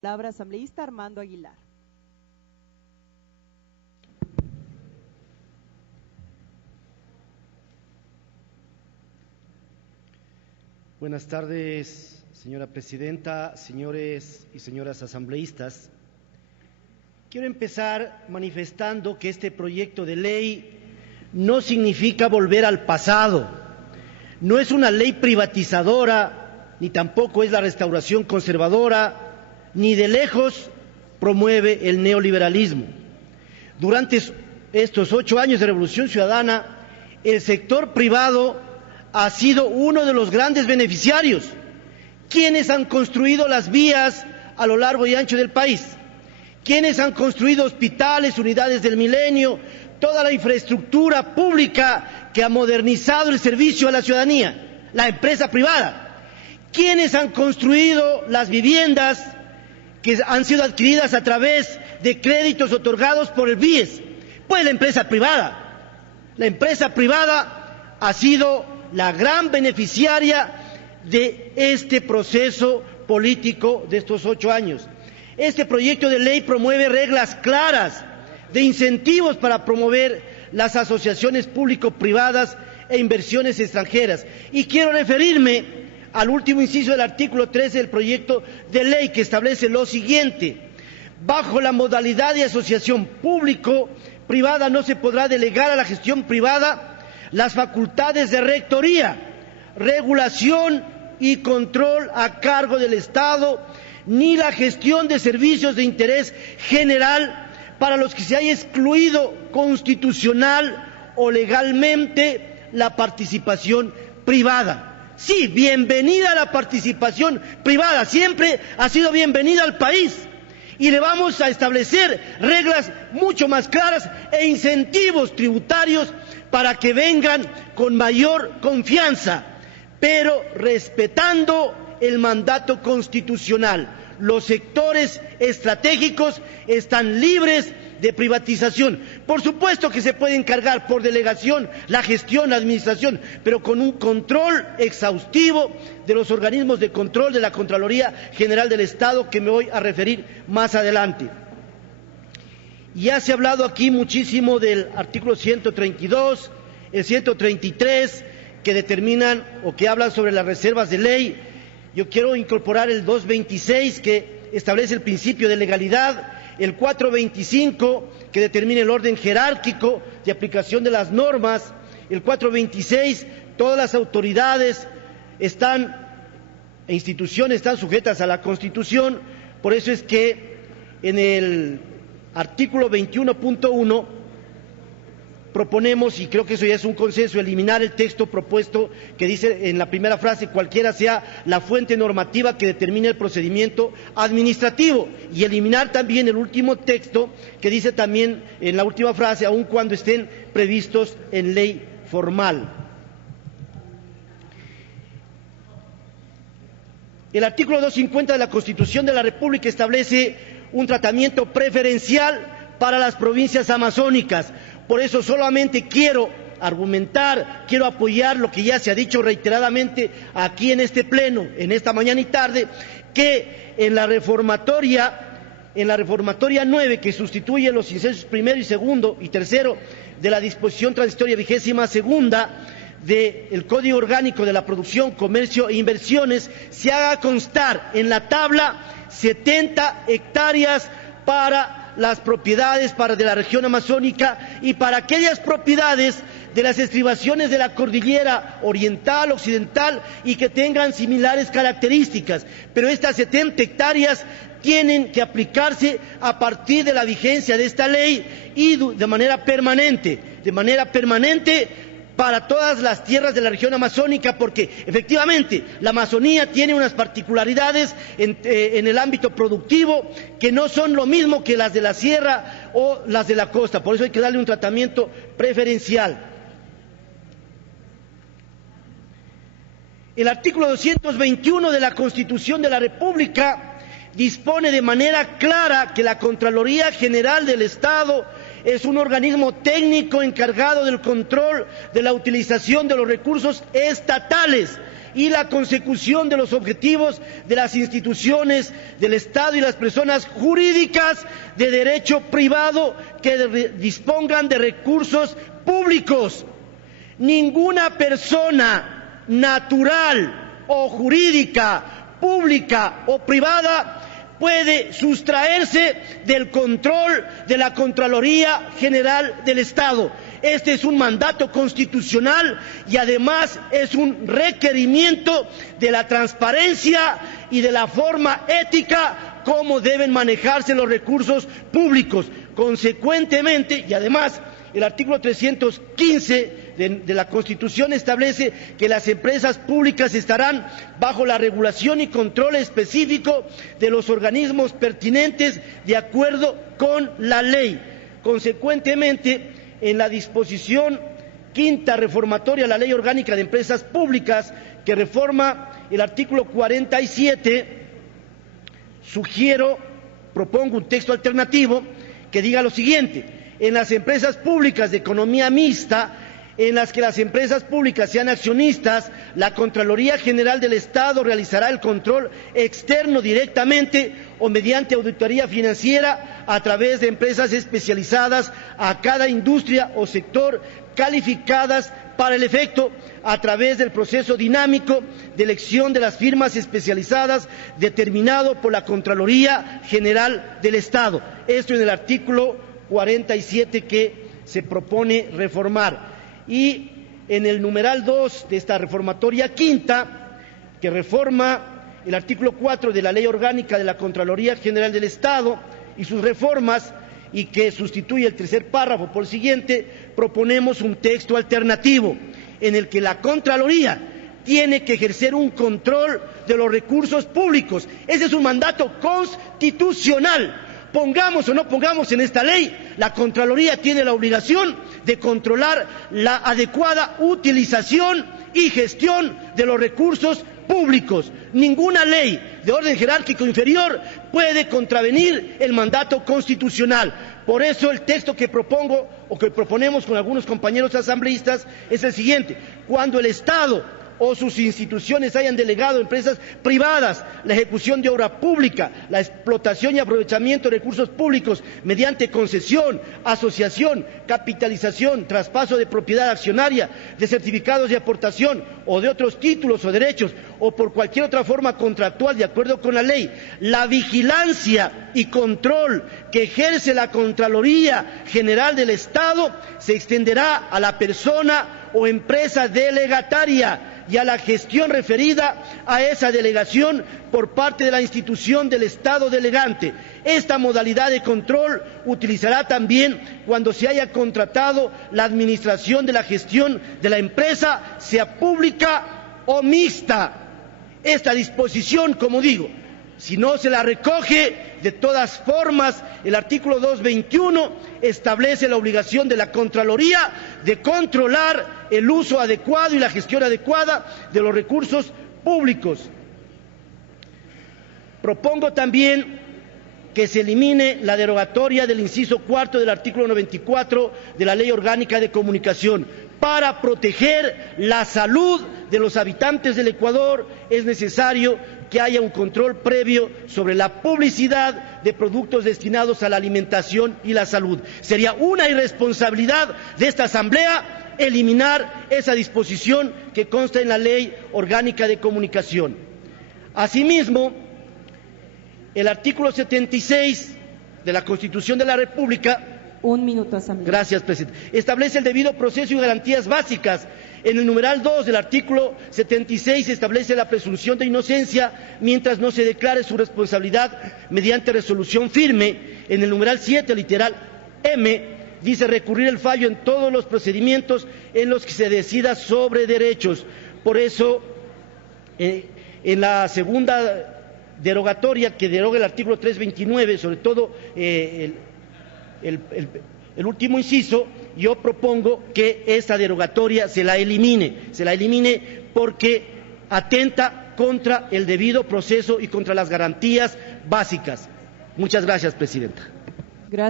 Palabra asambleísta Armando Aguilar. Buenas tardes, señora presidenta, señores y señoras asambleístas. Quiero empezar manifestando que este proyecto de ley no significa volver al pasado, no es una ley privatizadora, ni tampoco es la restauración conservadora, ni de lejos promueve el neoliberalismo. Durante estos 8 años de Revolución Ciudadana, el sector privado ha sido uno de los grandes beneficiarios, quienes han construido las vías a lo largo y ancho del país, quienes han construido hospitales, unidades del milenio, toda la infraestructura pública que ha modernizado el servicio a la ciudadanía, la empresa privada, quienes han construido las viviendas que han sido adquiridas a través de créditos otorgados por el BIES, pues la empresa privada. La empresa privada ha sido la gran beneficiaria de este proceso político de estos 8 años. Este proyecto de ley promueve reglas claras de incentivos para promover las asociaciones público-privadas e inversiones extranjeras. Y quiero referirme al último inciso del artículo 13 del proyecto de ley, que establece lo siguiente: bajo la modalidad de asociación público-privada no se podrá delegar a la gestión privada las facultades de rectoría, regulación y control a cargo del Estado, ni la gestión de servicios de interés general para los que se haya excluido constitucional o legalmente la participación privada. Sí, bienvenida a la participación privada, siempre ha sido bienvenida al país, y le vamos a establecer reglas mucho más claras e incentivos tributarios para que vengan con mayor confianza, pero respetando el mandato constitucional. Los sectores estratégicos están libres de privatización. Por supuesto que se puede encargar por delegación la gestión, la administración, pero con un control exhaustivo de los organismos de control de la Contraloría General del Estado, que me voy a referir más adelante. Ya se ha hablado aquí muchísimo del artículo 132, el 133, que determinan o que hablan sobre las reservas de ley. Yo quiero incorporar el 226, que establece el principio de legalidad, el 425, que determina el orden jerárquico de aplicación de las normas, el 426, todas las autoridades e instituciones están sujetas a la Constitución. Por eso es que en el artículo 21.1 proponemos, y creo que eso ya es un consenso, eliminar el texto propuesto que dice en la primera frase: cualquiera sea la fuente normativa que determine el procedimiento administrativo, y eliminar también el último texto que dice también en la última frase: aun cuando estén previstos en ley formal. El artículo 250 de la Constitución de la República establece un tratamiento preferencial para las provincias amazónicas. Por eso solamente quiero argumentar, quiero apoyar lo que ya se ha dicho reiteradamente aquí en este pleno, en esta mañana y tarde, que en la reformatoria 9, que sustituye los incisos primero y segundo y tercero de la disposición transitoria 22ª del Código Orgánico de la Producción, Comercio e Inversiones, se haga constar en la tabla 70 hectáreas para las propiedades de la región amazónica y para aquellas propiedades de las estribaciones de la cordillera oriental, occidental, y que tengan similares características. Pero estas 70 hectáreas tienen que aplicarse a partir de la vigencia de esta ley y de manera permanente para todas las tierras de la región amazónica, porque efectivamente la Amazonía tiene unas particularidades en el ámbito productivo que no son lo mismo que las de la sierra o las de la costa. Por eso hay que darle un tratamiento preferencial. El artículo 221 de la Constitución de la República dispone de manera clara que la Contraloría General del Estado es un organismo técnico encargado del control de la utilización de los recursos estatales y la consecución de los objetivos de las instituciones del Estado y las personas jurídicas de derecho privado que dispongan de recursos públicos. Ninguna persona natural o jurídica, pública o privada, puede sustraerse del control de la Contraloría General del Estado. Este es un mandato constitucional y además es un requerimiento de la transparencia y de la forma ética como deben manejarse los recursos públicos. Consecuentemente, y además, el artículo 315 de la Constitución establece que las empresas públicas estarán bajo la regulación y control específico de los organismos pertinentes de acuerdo con la ley. Consecuentemente, en la disposición quinta reformatoria a la Ley Orgánica de Empresas Públicas, que reforma el artículo 47, propongo un texto alternativo que diga lo siguiente: en las empresas públicas de economía mixta, en las que las empresas públicas sean accionistas, la Contraloría General del Estado realizará el control externo directamente o mediante auditoría financiera a través de empresas especializadas a cada industria o sector calificadas para el efecto, a través del proceso dinámico de elección de las firmas especializadas determinado por la Contraloría General del Estado. Esto en el artículo 47 que se propone reformar. Y en el numeral 2 de esta reformatoria quinta, que reforma el artículo 4 de la Ley Orgánica de la Contraloría General del Estado y sus reformas, y que sustituye el tercer párrafo por el siguiente, proponemos un texto alternativo en el que la Contraloría tiene que ejercer un control de los recursos públicos. Ese es un mandato constitucional. Pongamos o no pongamos en esta ley, la Contraloría tiene la obligación de controlar la adecuada utilización y gestión de los recursos públicos. Ninguna ley de orden jerárquico inferior puede contravenir el mandato constitucional. Por eso el texto que propongo o que proponemos con algunos compañeros asambleístas es el siguiente: cuando el Estado o sus instituciones hayan delegado a empresas privadas la ejecución de obra pública, la explotación y aprovechamiento de recursos públicos mediante concesión, asociación, capitalización, traspaso de propiedad accionaria, de certificados de aportación o de otros títulos o derechos, o por cualquier otra forma contractual de acuerdo con la ley, la vigilancia y control que ejerce la Contraloría General del Estado se extenderá a la persona o empresa delegataria y a la gestión referida a esa delegación por parte de la institución del Estado delegante. Esta modalidad de control utilizará también cuando se haya contratado la administración de la gestión de la empresa, sea pública o mixta. Esta disposición, como digo, si no se la recoge, de todas formas, el artículo 221 establece la obligación de la Contraloría de controlar el uso adecuado y la gestión adecuada de los recursos públicos. Propongo también que se elimine la derogatoria del inciso cuarto del artículo 94 de la Ley Orgánica de Comunicación. Para proteger la salud de los habitantes del Ecuador es necesario que haya un control previo sobre la publicidad de productos destinados a la alimentación y la salud. Sería una irresponsabilidad de esta Asamblea eliminar esa disposición que consta en la Ley Orgánica de Comunicación. Asimismo, el artículo 76 de la Constitución de la República. Un minuto, Asamblea. Gracias, presidente. Establece el debido proceso y garantías básicas. En el numeral 2 del artículo 76 se establece la presunción de inocencia mientras no se declare su responsabilidad mediante resolución firme. En el numeral 7, literal M, dice recurrir el fallo en todos los procedimientos en los que se decida sobre derechos. Por eso, en la segunda derogatoria que deroga el artículo 329, sobre todo el último inciso, yo propongo que esta derogatoria se la elimine porque atenta contra el debido proceso y contra las garantías básicas. Muchas gracias, presidenta.